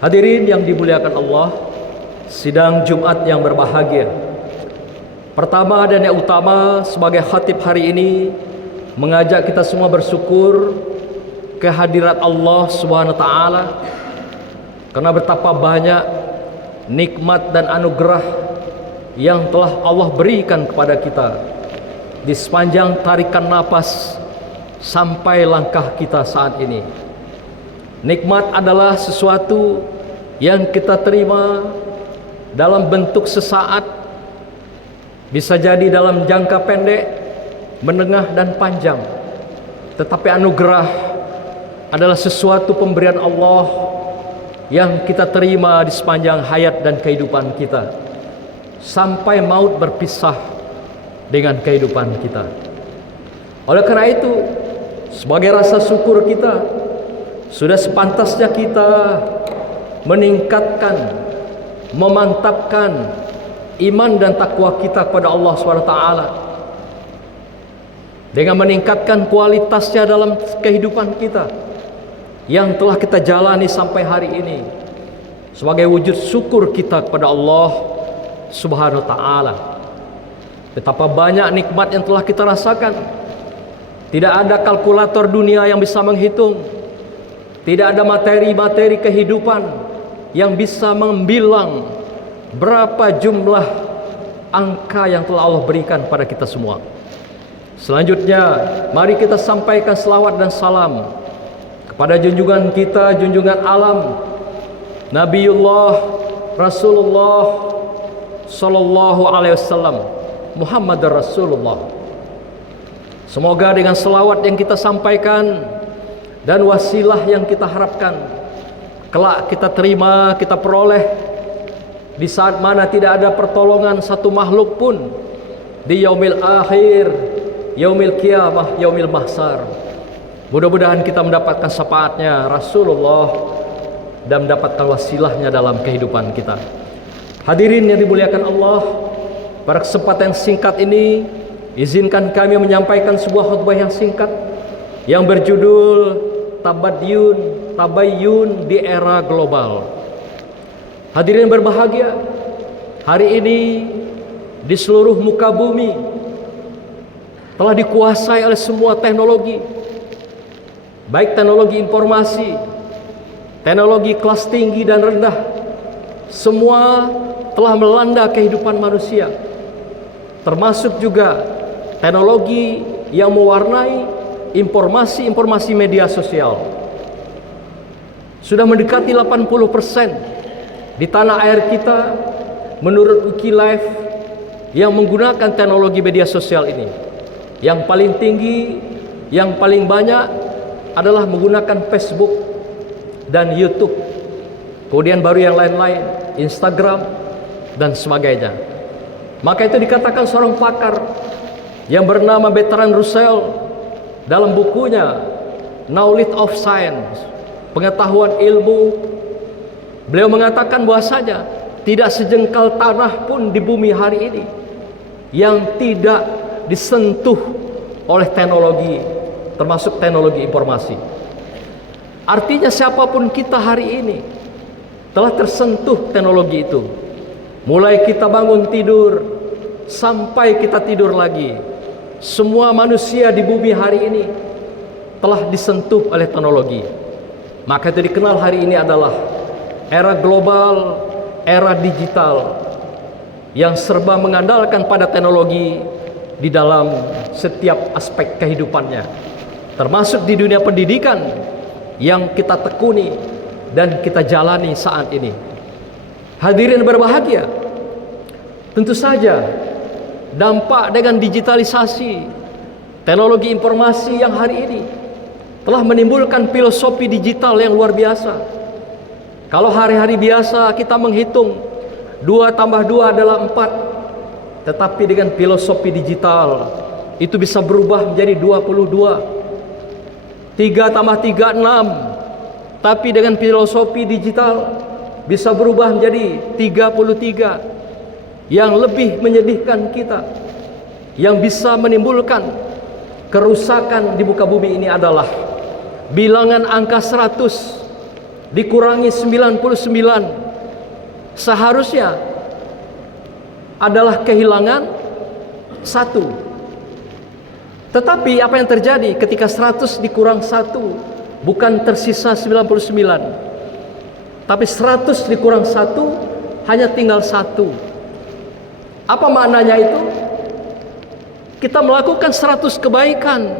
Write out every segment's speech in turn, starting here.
Hadirin yang dimuliakan Allah, sidang Jumat yang berbahagia. Pertama dan yang utama, sebagai khatib hari ini mengajak kita semua bersyukur kehadirat Allah Subhanahu wa taala, karena betapa banyak nikmat dan anugerah yang telah Allah berikan kepada kita di sepanjang tarikan napas sampai langkah kita saat ini. Nikmat adalah sesuatu yang kita terima dalam bentuk sesaat, bisa jadi dalam jangka pendek, menengah dan panjang. Tetapi anugerah adalah sesuatu pemberian Allah yang kita terima di sepanjang hayat dan kehidupan kita, sampai maut berpisah dengan kehidupan kita. Oleh karena itu, sebagai rasa syukur kita, sudah sepantasnya kita meningkatkan, memantapkan iman dan takwa kita kepada Allah SWT dengan meningkatkan kualitasnya dalam kehidupan kita yang telah kita jalani sampai hari ini, sebagai wujud syukur kita kepada Allah Subhanahu wa taala. Betapa banyak nikmat yang telah kita rasakan. Tidak ada kalkulator dunia yang bisa menghitung. Tidak ada materi-materi kehidupan yang bisa membilang berapa jumlah angka yang telah Allah berikan pada kita semua. Selanjutnya, mari kita sampaikan selawat dan salam kepada junjungan kita, junjungan alam, Nabiullah Rasulullah Sallallahu Alaihi Wasallam, Muhammad Rasulullah. Semoga dengan selawat yang kita sampaikan dan wasilah yang kita harapkan, kelak kita terima, kita peroleh di saat mana tidak ada pertolongan satu makhluk pun, di yaumil akhir, yaumil qiyamah, yaumil mahsar. Mudah-mudahan kita mendapatkan syafaatnya Rasulullah dan mendapatkan wasilahnya dalam kehidupan kita. Hadirin yang dimuliakan Allah, pada kesempatan yang singkat ini, izinkan kami menyampaikan sebuah khutbah yang singkat yang berjudul Tabayyun di era global. Hadirin berbahagia, hari ini di seluruh muka bumi telah dikuasai oleh semua teknologi, baik teknologi informasi, teknologi kelas tinggi dan rendah, semua telah melanda kehidupan manusia, termasuk juga teknologi yang mewarnai informasi media sosial. Sudah mendekati 80% di tanah air kita menurut Wikilife yang menggunakan teknologi media sosial ini. Yang paling tinggi, yang paling banyak adalah menggunakan Facebook dan YouTube. Kemudian baru yang lain-lain, Instagram dan sebagainya. Maka itu dikatakan seorang pakar yang bernama Bertrand Russell dalam bukunya Knowledge of Science, pengetahuan ilmu, beliau mengatakan bahwasanya tidak sejengkal tanah pun di bumi hari ini yang tidak disentuh oleh teknologi, termasuk teknologi informasi. Artinya siapapun kita hari ini telah tersentuh teknologi itu. Mulai kita bangun tidur sampai kita tidur lagi, semua manusia di bumi hari ini telah disentuh oleh teknologi. Maka itu dikenal hari ini adalah era global, era digital yang serba mengandalkan pada teknologi di dalam setiap aspek kehidupannya, termasuk di dunia pendidikan yang kita tekuni dan kita jalani saat ini. Hadirin berbahagia, tentu saja dampak dengan digitalisasi teknologi informasi yang hari ini telah menimbulkan filosofi digital yang luar biasa. Kalau hari-hari biasa kita menghitung 2 tambah 2 adalah 4, tetapi dengan filosofi digital itu bisa berubah menjadi 22. 3 tambah 3 6, tapi dengan filosofi digital bisa berubah menjadi 33. Yang lebih menyedihkan kita, yang bisa menimbulkan kerusakan di muka bumi ini adalah bilangan angka 100 dikurangi 99 seharusnya adalah kehilangan 1. Tetapi apa yang terjadi ketika 100 dikurang 1? Bukan tersisa 99, tapi 100 dikurang 1 hanya tinggal 1. Apa maknanya itu? Kita melakukan 100 kebaikan,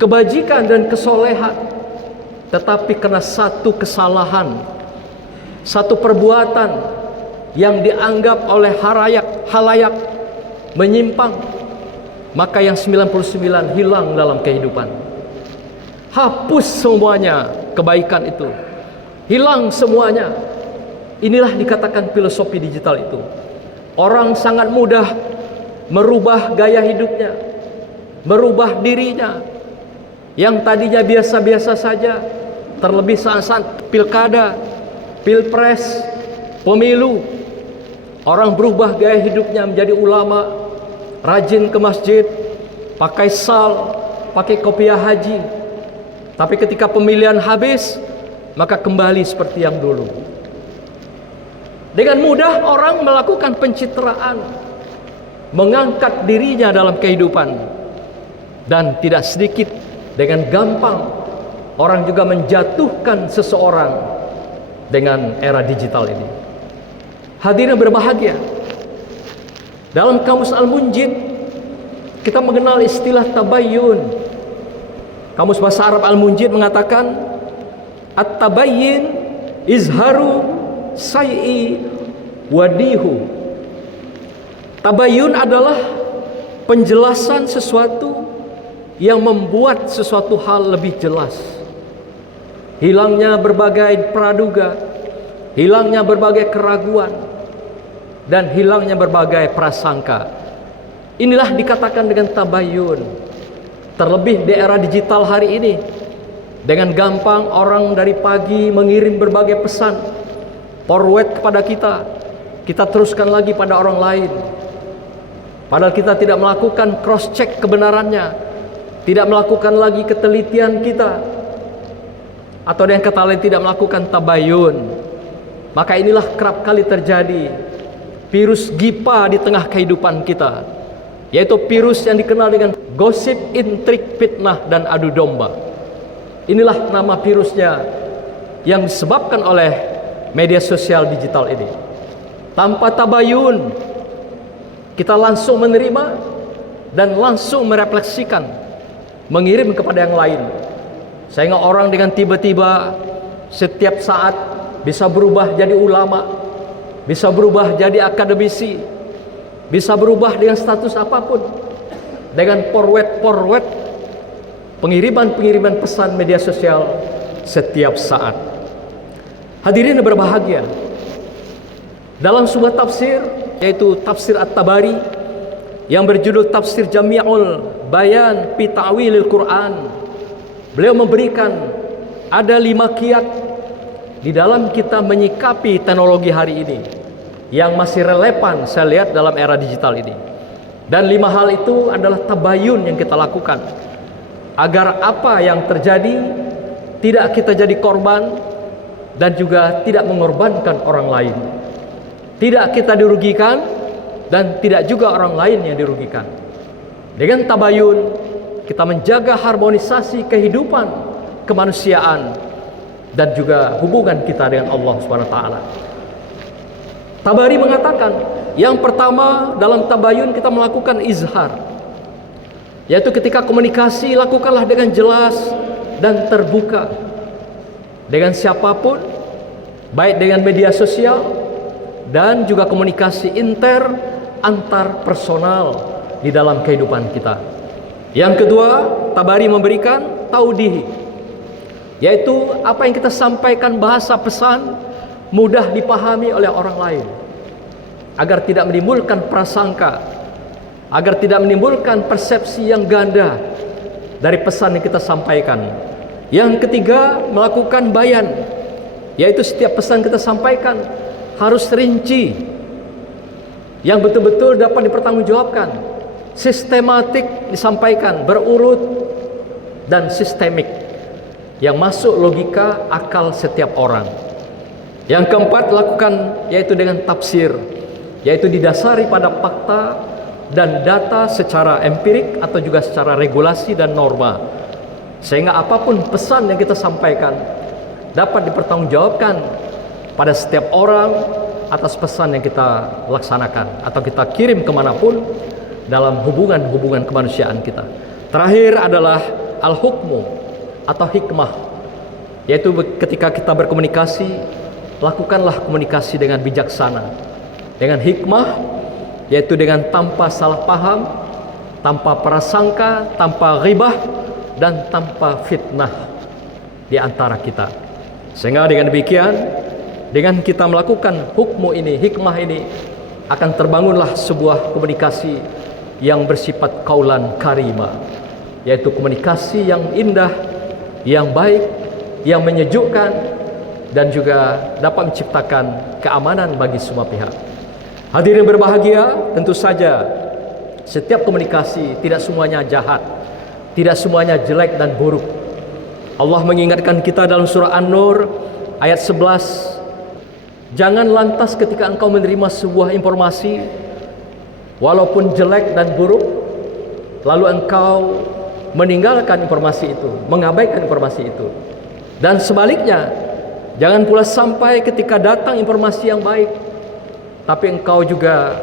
kebajikan dan kesolehan, tetapi karena satu kesalahan, satu perbuatan yang dianggap oleh halayak menyimpang, maka yang 99 hilang dalam kehidupan. Hapus semuanya kebaikan itu, hilang semuanya. Inilah dikatakan filosofi digital itu. Orang sangat mudah merubah gaya hidupnya, merubah dirinya yang tadinya biasa-biasa saja. Terlebih saat pilkada, pilpres, pemilu, orang berubah gaya hidupnya menjadi ulama, rajin ke masjid, pakai sal, pakai kopiah haji. Tapi ketika pemilihan habis, maka kembali seperti yang dulu. Dengan mudah orang melakukan pencitraan, mengangkat dirinya dalam kehidupan. Dan tidak sedikit dengan gampang orang juga menjatuhkan seseorang dengan era digital ini. Hadirin berbahagia, dalam kamus Al-Munjid kita mengenal istilah tabayyun. Kamus bahasa Arab Al-Munjid mengatakan at-tabayyin izharu sayyi wadihu. Tabayyun adalah penjelasan sesuatu yang membuat sesuatu hal lebih jelas. Hilangnya berbagai praduga, hilangnya berbagai keraguan, dan hilangnya berbagai prasangka. Inilah dikatakan dengan tabayyun. Terlebih di era digital hari ini, dengan gampang orang dari pagi mengirim berbagai pesan, forward kepada kita teruskan lagi pada orang lain. Padahal kita tidak melakukan cross check kebenarannya, tidak melakukan lagi ketelitian kita, atau dengan kata lain tidak melakukan tabayyun. Maka inilah kerap kali terjadi virus gipa di tengah kehidupan kita, yaitu virus yang dikenal dengan gosip, intrik, fitnah, dan adu domba. Inilah nama virusnya yang disebabkan oleh media sosial digital ini. Tanpa tabayun, kita langsung menerima dan langsung merefleksikan, mengirim kepada yang lain. Sehingga orang dengan tiba-tiba setiap saat bisa berubah jadi ulama, bisa berubah jadi akademisi, bisa berubah dengan status apapun, dengan forward pengiriman pesan media sosial setiap saat. Hadirin yang berbahagia, dalam sebuah tafsir, yaitu tafsir At-Tabari yang berjudul Tafsir Jami'ul Bayan fi Ta'wilil Quran, beliau memberikan ada 5 kiat di dalam kita menyikapi teknologi hari ini yang masih relevan saya lihat dalam era digital ini. Dan 5 hal itu adalah tabayun yang kita lakukan agar apa yang terjadi tidak kita jadi korban dan juga tidak mengorbankan orang lain. Tidak kita dirugikan dan tidak juga orang lain yang dirugikan. Dengan tabayun kita menjaga harmonisasi kehidupan kemanusiaan dan juga hubungan kita dengan Allah Subhanahu wa taala. Tabari mengatakan, yang pertama dalam tabayun kita melakukan izhar, yaitu ketika komunikasi lakukanlah dengan jelas dan terbuka dengan siapapun, baik dengan media sosial dan juga komunikasi antar personal di dalam kehidupan kita. Yang kedua, Tabari memberikan taudih, yaitu apa yang kita sampaikan bahasa pesan mudah dipahami oleh orang lain, agar tidak menimbulkan prasangka, agar tidak menimbulkan persepsi yang ganda dari pesan yang kita sampaikan. Yang ketiga, melakukan bayan, yaitu setiap pesan kita sampaikan harus rinci, yang betul-betul dapat dipertanggungjawabkan, sistematik disampaikan, berurut dan sistemik. yang masuk logika akal setiap orang. Yang keempat, lakukan yaitu dengan tafsir, yaitu didasari pada fakta dan data secara empirik atau juga secara regulasi dan norma, sehingga apapun pesan yang kita sampaikan dapat dipertanggungjawabkan pada setiap orang atas pesan yang kita laksanakan atau kita kirim kemanapun dalam hubungan-hubungan kemanusiaan kita. Terakhir adalah al-hukmu atau hikmah, yaitu ketika kita berkomunikasi, lakukanlah komunikasi dengan bijaksana, dengan hikmah, yaitu dengan tanpa salah paham, tanpa prasangka, tanpa ghibah, dan tanpa fitnah di antara kita. Sehingga dengan demikian, dengan kita melakukan hukmu ini, hikmah ini, akan terbangunlah sebuah komunikasi yang bersifat kaulan karima, yaitu komunikasi yang indah, yang baik, yang menyejukkan, dan juga dapat menciptakan keamanan bagi semua pihak. Hadirin berbahagia, tentu saja setiap komunikasi tidak semuanya jahat, tidak semuanya jelek dan buruk. Allah mengingatkan kita dalam surah An-Nur ayat 11, jangan lantas ketika engkau menerima sebuah informasi walaupun jelek dan buruk, lalu engkau meninggalkan informasi itu, mengabaikan informasi itu. Dan sebaliknya, jangan pula sampai ketika datang informasi yang baik, tapi engkau juga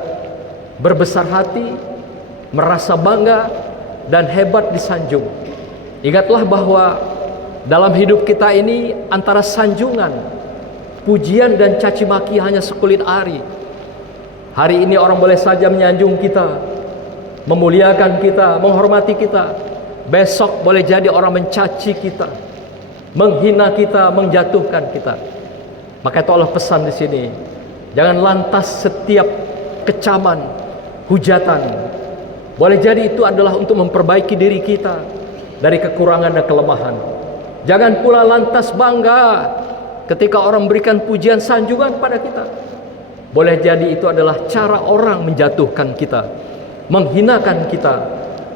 berbesar hati, merasa bangga dan hebat disanjung. Ingatlah bahwa dalam hidup kita ini antara sanjungan, pujian dan caci maki hanya sekulit ari. Hari ini orang boleh saja menyanjung kita, memuliakan kita, menghormati kita. Besok boleh jadi orang mencaci kita, menghina kita, menjatuhkan kita. Maka itu Allah pesan di sini, jangan lantas setiap kecaman, hujatan, boleh jadi itu adalah untuk memperbaiki diri kita dari kekurangan dan kelemahan. Jangan pula lantas bangga ketika orang memberikan pujian sanjungan pada kita. Boleh jadi itu adalah cara orang menjatuhkan kita, menghinakan kita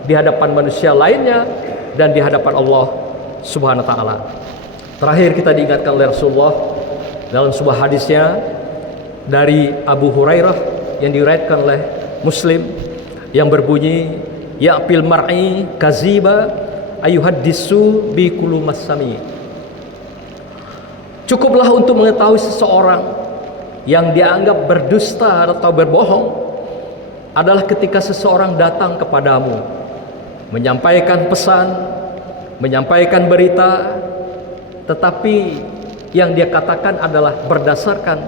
di hadapan manusia lainnya dan di hadapan Allah Subhanahu wa taala. Terakhir kita diingatkan oleh Rasulullah dalam sebuah hadisnya dari Abu Hurairah yang diriwayatkan oleh Muslim yang berbunyi, ya'fil mar'i kaziba ayuhaddisu bi kullu masami. Cukuplah untuk mengetahui seseorang yang dianggap berdusta atau berbohong adalah ketika seseorang datang kepadamu menyampaikan pesan, menyampaikan berita, tetapi yang dia katakan adalah berdasarkan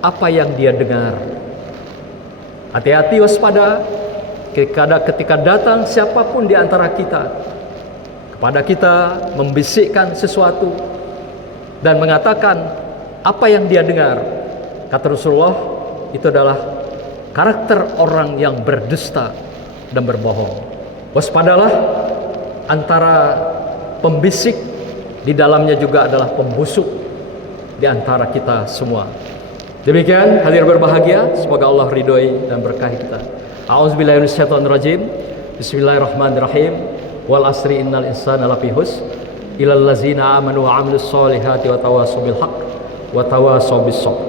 apa yang dia dengar. Hati-hati, waspada ketika datang siapapun di antara kita kepada kita membisikkan sesuatu dan mengatakan apa yang dia dengar. Kata Rasulullah, itu adalah karakter orang yang berdusta dan berbohong. Waspadalah, antara pembisik di dalamnya juga adalah pembusuk di antara kita semua. Demikian hadir berbahagia, semoga Allah ridhoi dan berkahi kita. A'udzubillahi minasyaitonirrajim. Bismillahirrahmanirrahim. Wal asri innal insana lafi khusr illal ladzina amanu wa 'amilus solihati wa tawassaw bil haqq wa tawassaw bis sabr.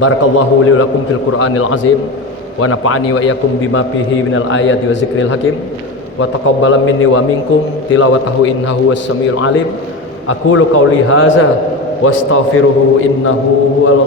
Barakallahu li wa lakum fil Qur'anil azim wa nafa'ani wa iyyakum bima fihi minal ayati wa zikril hakim wa taqabbala minni wa minkum tilawatahu innahu was samiul alim. Aqulu qawli hadza wastaghfiruhu innahu huwal